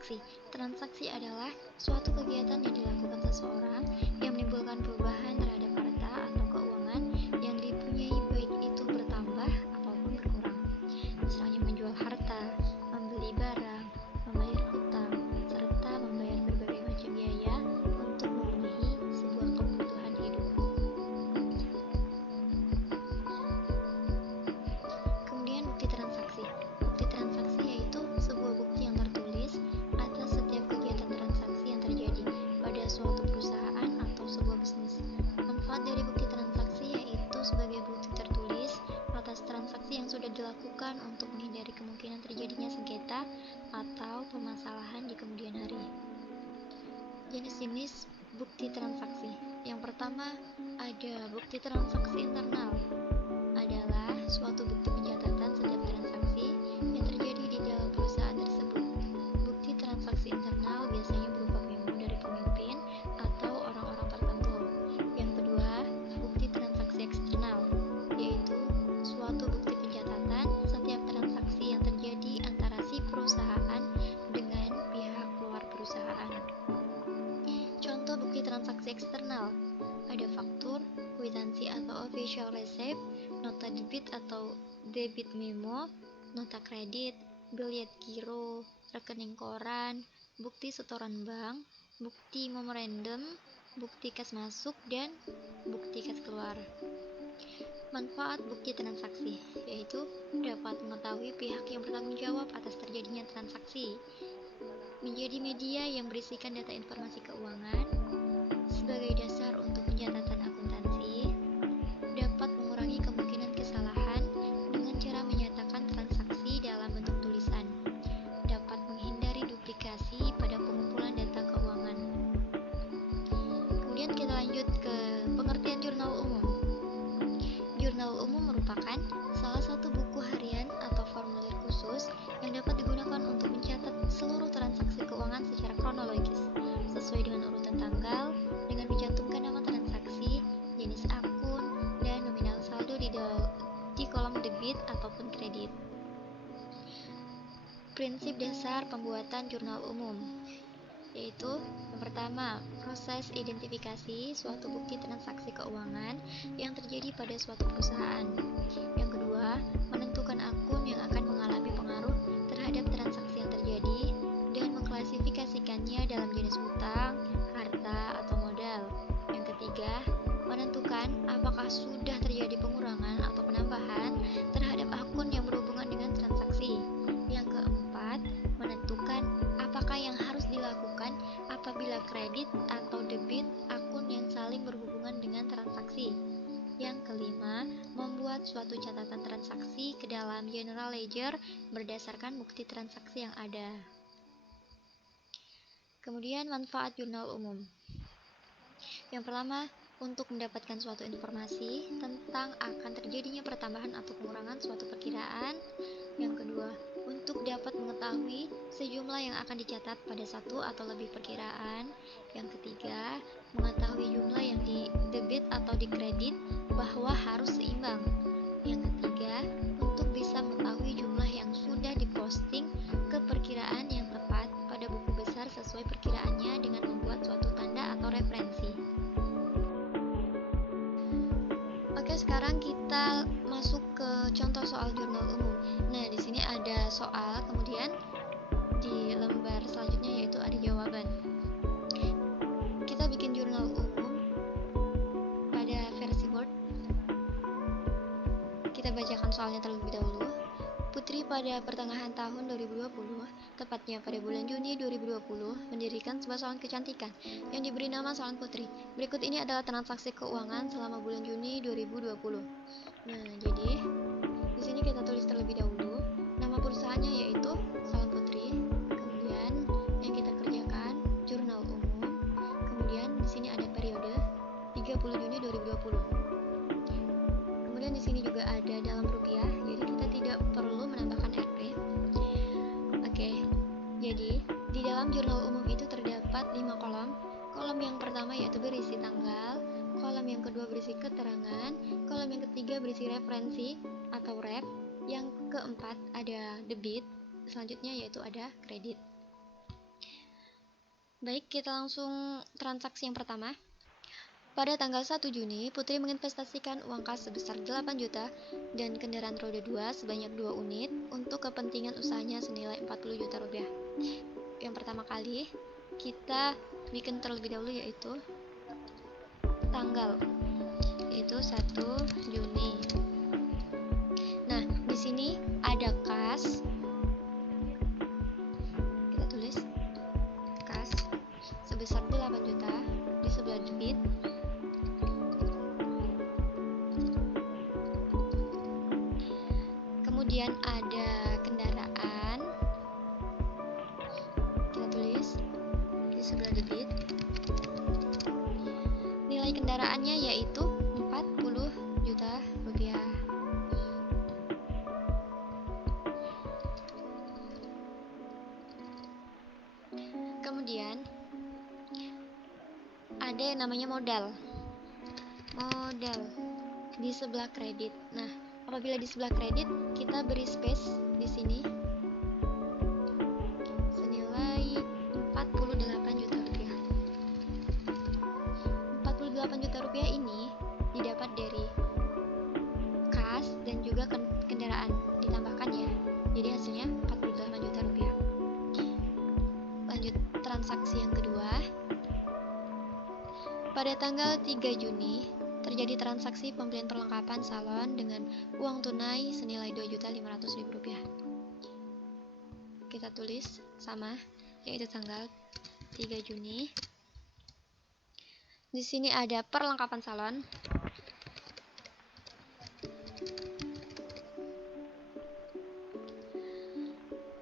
transaksi. Transaksi adalah suatu kegiatan yang dilakukan seseorang yang menimbulkan perubahan terhadap harta atau keuangan yang dipunyai, baik itu bertambah ataupun berkurang. Misalnya menjual harta, membeli barang, membayar hutang, serta membayar berbagai macam biaya untuk memenuhi sebuah kebutuhan hidup. Kemudian bukti transaksi. Bukti transaksi yaitu sebuah bukti yang tertulis atas setiap kegiatan transaksi yang terjadi pada suatu perusahaan atau sebuah bisnis. Manfaat dari bukti transaksi yaitu sebagai bukti tertulis atas transaksi yang sudah dilakukan untuk menghindari kemungkinan terjadinya sengketa atau permasalahan di kemudian hari. Jenis-jenis bukti transaksi. Yang pertama ada bukti transaksi internal. Adalah suatu bukti pencatatan setiap transaksi yang terjadi di dalam perusahaan tersebut. Bukti transaksi internal biasanya berupa memo dari pemimpin atau orang-orang tertentu. Yang kedua, bukti transaksi eksternal, yaitu suatu bukti pencatatan setiap transaksi yang terjadi antara si perusahaan dengan pihak luar perusahaan. Contoh bukti transaksi eksternal ada faktur, kwitansi atau official receipt, nota debit atau debit memo, nota kredit, biljet giro, rekening koran, bukti setoran bank, bukti memorandum, bukti kas masuk, dan bukti kas keluar. Manfaat bukti transaksi yaitu dapat mengetahui pihak yang bertanggung jawab atas terjadinya transaksi, menjadi media yang berisikan data informasi keuangan sebagai dasar untuk pencatatan akuntansi, dapat mengurangi kemungkinan kesalahan dengan cara menyatakan transaksi dalam bentuk tulisan, dapat menghindari duplikasi pada pengumpulan data keuangan. Kemudian kita lanjut ke pengertian jurnal umum. Jurnal umum merupakan salah satu buku harian atau formulir khusus yang dapat digunakan untuk mencatat seluruh transaksi keuangan secara kronologis, sesuai dengan urutan tanggal, dengan mencantumkan nama transaksi, jenis akun, dan nominal saldo di kolom debit ataupun kredit. Prinsip dasar pembuatan jurnal umum yaitu yang pertama, proses identifikasi suatu bukti transaksi keuangan yang terjadi pada suatu perusahaan. Yang kedua, menentukan akun yang akan mengalami pengaruh terhadap transaksi yang terjadi dan mengklasifikasikannya dalam jenis hutang, harta, atau modal. Yang ketiga, menentukan apakah sudah terjadi pengurangan atau penambahan terhadap akun yang berhubungan dengan transaksi. Yang keempat, menentukan apakah yang harus dilakukan apabila kredit atau debit akun yang saling berhubungan dengan transaksi. Yang kelima, membuat suatu catatan transaksi ke dalam general ledger berdasarkan bukti transaksi yang ada. Kemudian manfaat jurnal umum. Yang pertama, untuk mendapatkan suatu informasi tentang akan terjadinya pertambahan atau pengurangan suatu perkiraan. Yang kedua, untuk dapat mengetahui sejumlah yang akan dicatat pada satu atau lebih perkiraan. Yang ketiga, mengetahui jumlah yang di debit atau di kredit bahwa harus seimbang. Yang ketiga, untuk bisa mengetahui jumlah yang sudah diposting ke perkiraan yang tepat pada buku besar sesuai perkiraannya dengan membuat suatu tanda atau referensi. Oke, sekarang kita masuk ke contoh soal jurnal umum. Nah, di sini ada soal, kemudian di lembar selanjutnya yaitu ada jawaban. Kita bikin jurnal umum pada versi Word. Kita bacakan soalnya terlebih dahulu. Putri pada pertengahan tahun 2020, tepatnya pada bulan Juni 2020, mendirikan sebuah salon kecantikan yang diberi nama Salon Putri. Berikut ini adalah transaksi keuangan selama bulan Juni 2020. Nah, jadi di sini kita tulis terlebih dahulu nama perusahaannya yaitu Salon Putri. Kemudian yang kita kerjakan jurnal umum. Kemudian di sini ada periode 30 Juni 2020. Kemudian di sini juga ada dalam rupiah, jadi kita tidak perlu menambahkan Rp. Oke, jadi di dalam jurnal umum itu terdapat 5 kolom. Kolom yang pertama yaitu berisi tanggal, kolom yang kedua berisi keterangan, kolom yang ketiga berisi referensi atau rep, yang keempat ada debit, selanjutnya yaitu ada kredit. Baik, kita langsung transaksi yang pertama. Pada tanggal 1 Juni, Putri menginvestasikan uang kas sebesar 8 juta dan kendaraan roda 2 sebanyak 2 unit untuk kepentingan usahanya senilai 40 juta rupiah. Yang pertama kali, kita bikin terlebih dahulu yaitu tanggal, yaitu 1 Juni. Nah, di sini ada kas. Kita tulis kas sebesar 8 juta di sebelah debit. Kemudian ada kendaraan, kita tulis di sebelah debit. Nilai kendaraannya yaitu 40 juta rupiah. Kemudian ada yang namanya modal di sebelah kredit. Nah, apabila di sebelah kredit, kita beri space di sini senilai 48 juta rupiah. 48 juta rupiah ini didapat dari kas dan juga kendaraan ditambahkan ya. Jadi hasilnya 48 juta rupiah. Lanjut transaksi yang kedua. Pada tanggal 3 Juni, terjadi transaksi pembelian perlengkapan salon dengan uang tunai senilai 2.500.000 rupiah. Kita tulis sama, yaitu tanggal 3 Juni. Di sini ada perlengkapan salon.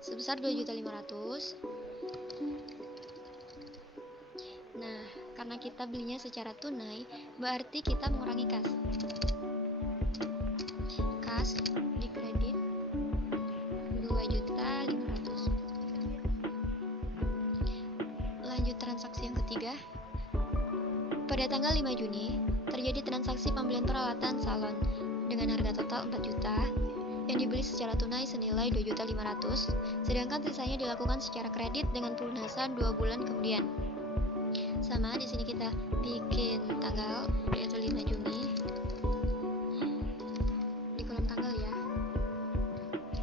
Sebesar 2.500.000. Nah, karena kita belinya secara tunai, berarti kita mengurangi kas. Kas di kredit 2.500.000. Lanjut transaksi yang ketiga. Pada tanggal 5 Juni, terjadi transaksi pembelian peralatan salon dengan harga total 4 juta yang dibeli secara tunai senilai 2.500.000, sedangkan sisanya dilakukan secara kredit dengan pelunasan 2 bulan kemudian. Sama, di sini kita bikin tanggal yaitu 5 Juni di kolom tanggal ya.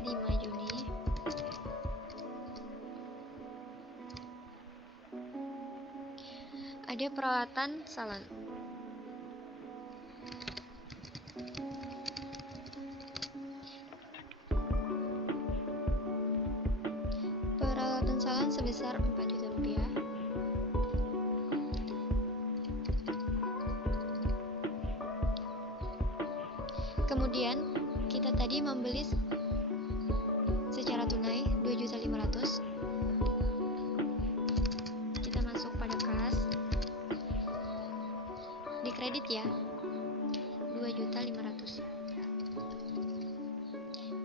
5 Juni. Ada peralatan salon. Peralatan salon sebesar 4 juta rupiah. Kemudian kita tadi membeli secara tunai 2.500.000. Kita masuk pada kas di kredit ya, 2.500.000.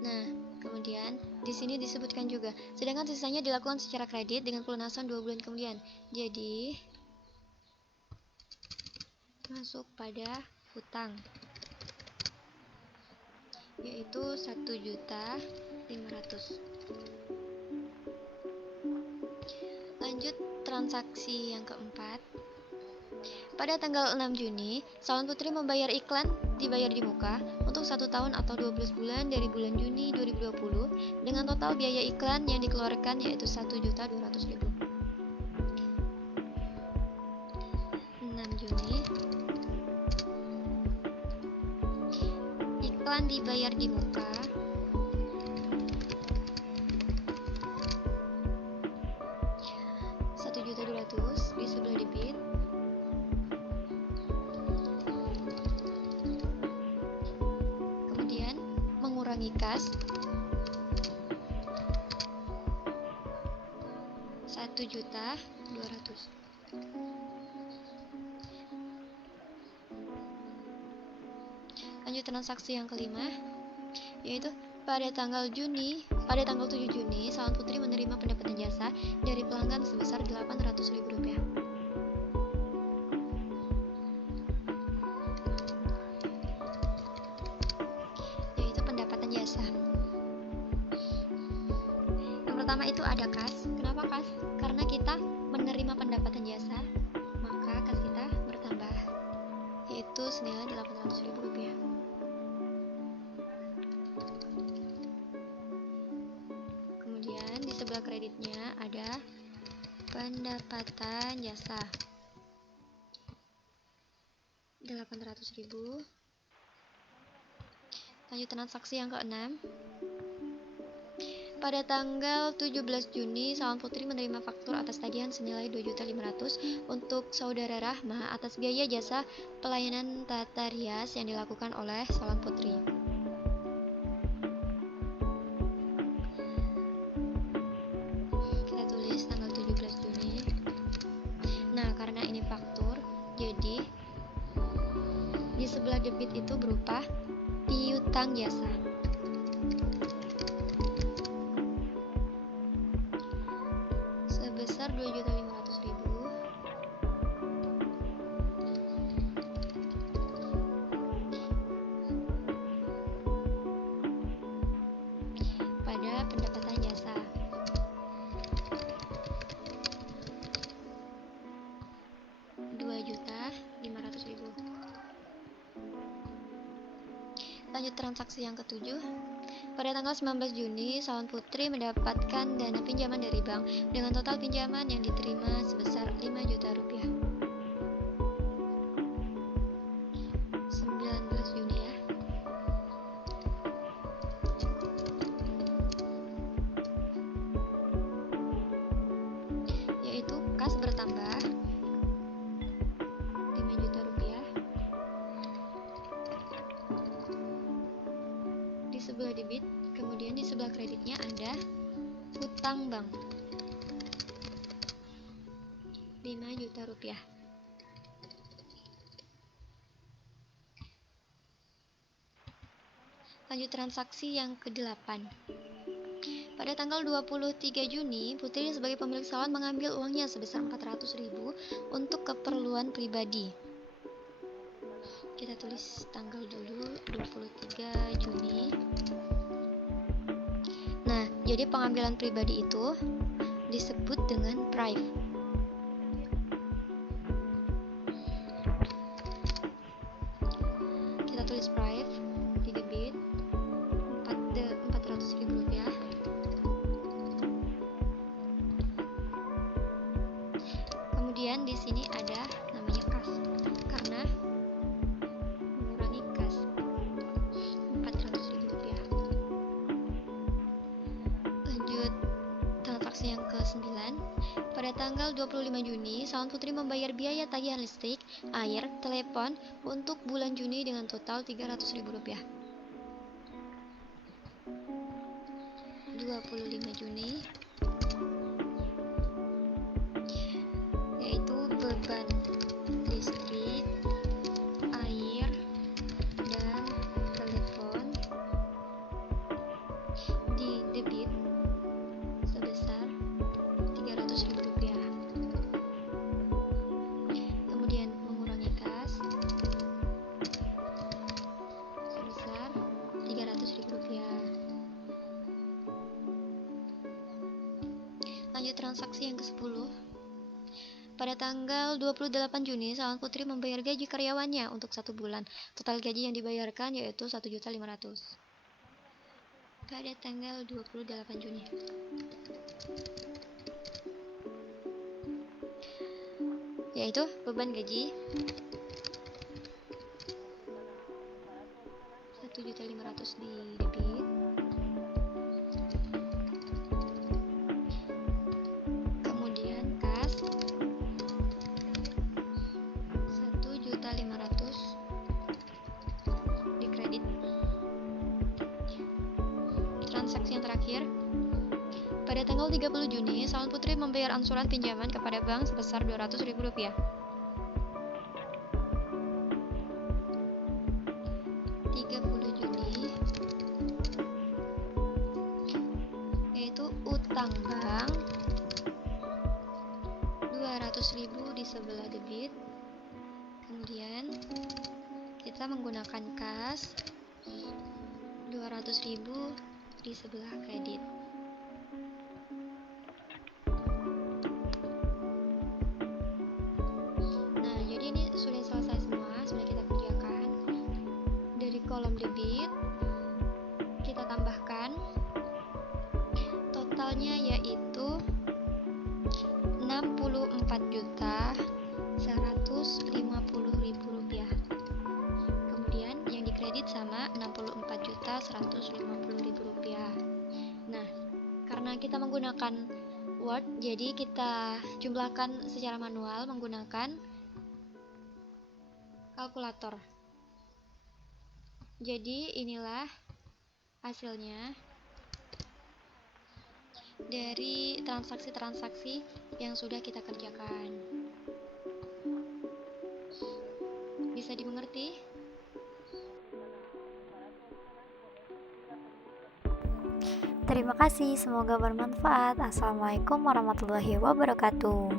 Nah, kemudian di sini disebutkan juga, sedangkan sisanya dilakukan secara kredit dengan pelunasan 2 bulan kemudian. Jadi masuk pada hutang, yaitu 1.500.000. Lanjut transaksi yang keempat. Pada tanggal 6 Juni, Salon Putri membayar iklan dibayar di muka untuk 1 tahun atau 12 bulan dari bulan Juni 2020 dengan total biaya iklan yang dikeluarkan yaitu 1.200.000. 6 Juni. Iklan dibayar di muka Rp1.200.000 di sebelah debit. Kemudian mengurangi kas 1.200.000. Lanjut transaksi yang kelima, yaitu pada tanggal 7 Juni, Salon Putri menerima pendapatan jasa dari pelanggan sebesar Rp800.000. Yaitu pendapatan jasa. Yang pertama itu ada kas. Kenapa kas? Karena kita menerima pendapatan pendapatan jasa 800.000. Lanjut transaksi yang ke-6. Pada tanggal 17 Juni, Salon Putri menerima faktur atas tagihan senilai 2.500.000 untuk Saudara Rahma atas biaya jasa pelayanan tata rias yang dilakukan oleh Salon Putri. Kita tulis tanggal 17 Juni. Nah, karena ini faktur, jadi di sebelah debit itu berupa piutang jasa. Sebesar 2.500.000 pada pendapatan jasa. Rp2.500.000. Lanjut transaksi yang ke-7. Pada tanggal 19 Juni, Salon Putri mendapatkan dana pinjaman dari bank dengan total pinjaman yang diterima sebesar Rp5 juta. 19 Juni ya. Yaitu kas bertambah Rp5 juta. Di sebelah debit, kemudian di sebelah kreditnya ada hutang bank Rp5 juta. Lanjut transaksi yang ke-8. Pada tanggal 23 Juni, Putri sebagai pemilik salon mengambil uangnya sebesar Rp400.000 untuk keperluan pribadi. Kita tulis tanggal dulu, 23 Juni. Nah, jadi pengambilan pribadi itu disebut dengan prive. Kita tulis prive di debit Rp400.000. Kemudian di sini ada namanya kas karena mengurangi kas Rp400.000. Lanjut transaksi yang ke-9. Pada tanggal 25 Juni, Salon Putri membayar biaya tagihan listrik, air, telepon untuk bulan Juni dengan total Rp300.000. 25 Juni, yaitu beban listrik, air, dan telepon di debit sebesar Rp300.000. Kemudian mengurangi kas sebesar Rp300.000. Lanjut transaksi yang ke-10. Pada tanggal 28 Juni, Salon Putri membayar gaji karyawannya untuk 1 bulan. Total gaji yang dibayarkan yaitu Rp1.500.000. Pada tanggal 28 Juni. Yaitu beban gaji Rp1.500.000 di debit. Kemudian kas Rp1.500.000 di kredit. Transaksi yang terakhir. Pada tanggal 30 Juni, Salon Putri membayar angsuran pinjaman kepada bank sebesar Rp200.000. 30 Juni, yaitu utang bank Rp200.000 di sebelah debit. Kemudian kita menggunakan kas Rp200.000 di sebelah kredit. Nah, jadi ini sudah selesai semua, sudah kita kerjakan. Dari kolom debit kita tambahkan totalnya yaitu Rp60.000. kredit sama Rp64.150.000. Nah, karena kita menggunakan Word, jadi kita jumlahkan secara manual menggunakan kalkulator. Jadi inilah hasilnya dari transaksi-transaksi yang sudah kita kerjakan. Bisa dimengerti? Terima kasih, semoga bermanfaat. Assalamualaikum warahmatullahi wabarakatuh.